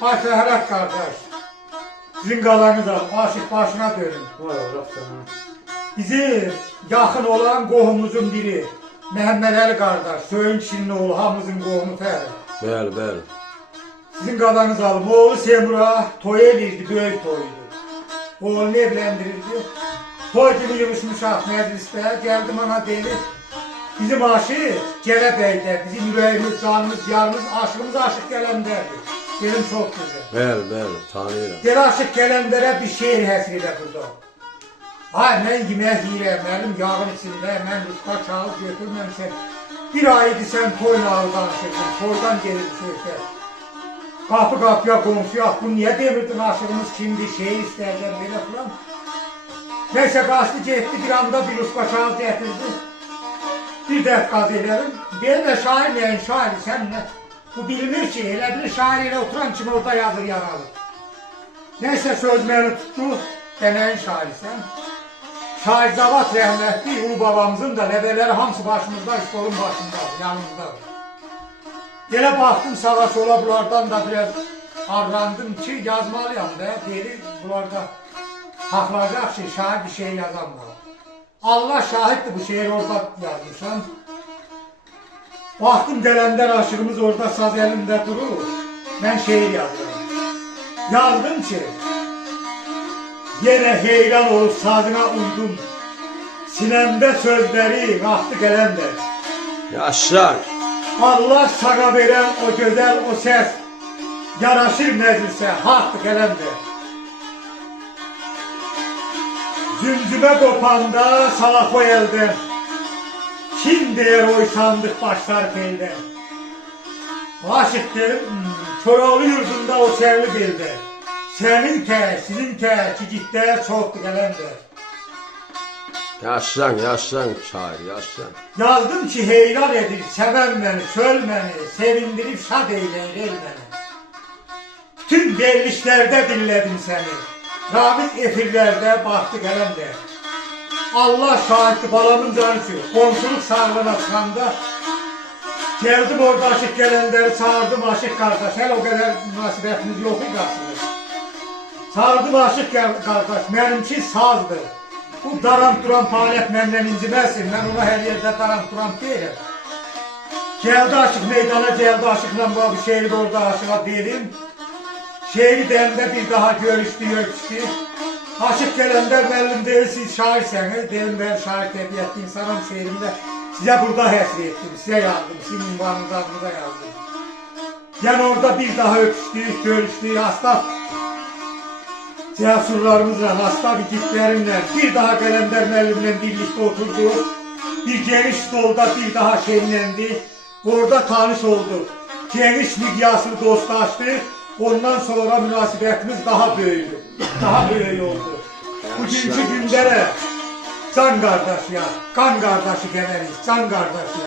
Baş Ferhat kardeş. Sizin qalanınız alın. Aşık başına dönün. Bizim yaxın olan qohumumuzun biri. Məhəmməd Əli qardaş. Söyün kişinin oğlu. Hamımızın qohumu Fəri. Bəli, bəli. Sizin qalanınız alın. Oğlu Semura toy elirdi. Böyük toydu. Oğlunu evlendirirdi. Toy gibi yürüşmüşak məclisdə. Gəldim ana dedi. Bizim aşıq Gələbəydə. Bizim ürəyimiz, canımız, yarımız, aşığımız aşıq Gələndərdir. Dedim çok güzel. Bəli, bəli, tanıyıram. Gel aşıq Gələndərə bir şehir həsr edə burada. Ay mən yemək yiyirəm, mənim yağın içində, mən rüzqa çalıb götürməmişəm. Bir ay idi sən toyla danışırdın, toydan gelirdi söhbət. Qapı qapıya qonşuya, bu niyə demirdin aşığımız kimdir, şehir istərdən belə falan. Neyse qaçdı getdi, bir anda bir rüzqa çalıb gətirdi. Bir dəf qaz elərim, benim də şair nəyin şairi, sən nə? Bu bilinir ki, elə bir şair ilə oturan kimi orada yazır yaralı. Neyse söz məni tutdu, deməyin şairsən. Şairzavat rəhmətli, ulu babamızın da nəvələri hamısı başımızda, stolun başında, yanımızdadır. Elə baxdım sağa sola bunlardan da biraz arlandım ki, yazmalıyam da, deyir bunlarda haqlayacaq ki, şair bir şey yazan var. Allah şahiddir bu şeiri orada yazmışam. Baxdım Gələndər aşığımız orada saz elində durur, mən şeir yazıyorum. Yazdım ki, yenə heyran olup sazına uydum, sinemdə sözləri qalxdı Gələndər. Yaşa. Allah sana verən o gözəl o səs, yaraşır məclisə, haqdır Gələndər. Zümzümə qopanda salaq o əldən, kim deyər oy sandıq başlar beldə. Aşıq derim, Çoroğlu yurdunda o çərli beldə. Sənin tə, sizin tə, cigitlər çoxdur Gələndər. Yaşlan, yaşlan şair, yaşlan. Yazdım ki heyran edir, sevən məni, çöl məni, sevindirib şad eyləyir el məni. Bütün verilişlərdə dinlədim səni, Ramiz efirlərdə baxdı Gələndər. Allah şahitli balamın canı ki, komşuluk sağlığına çıxanda geldim orada aşıq Gələndəri çağırdım aşıq kardeş. Hələ o kadar münasibətimiz yok idi aslında. Çağırdım aşıq kardeş, benimki sazdır. Bu darant duran faaliyet məndən inciməsin, mən ona hər yerdə darant duran deyirəm. Geldi aşıq meydana, geldi aşıqla bu şehri orada aşığa dedim. Şehri deyəndə bir daha görüşdü, öpüşdü. Aşıq Gələndər müəllim deyir, siz şairseniz, deyim ben şair təbiətli insanım şehrimdə size burada həsr ettim, size yazdım, sizin ünvanınız adınıza yazdım. Yani orada bir daha öpüşdük, görüşdük, hasta cesurlarımızla, hasta bigitlerimle bir daha Gələndər müəllimle birlikte oturduk. Bir geniş stolda bir daha şenlendi, orada tanış olduk. Geniş miqyaslı dostlaştık. Ondan sonra münasibətimiz daha böyüdü, daha böyük oldu. Bugünkü gündə də can qardaş ya, qan qardaşı demərik, can qardaş ya.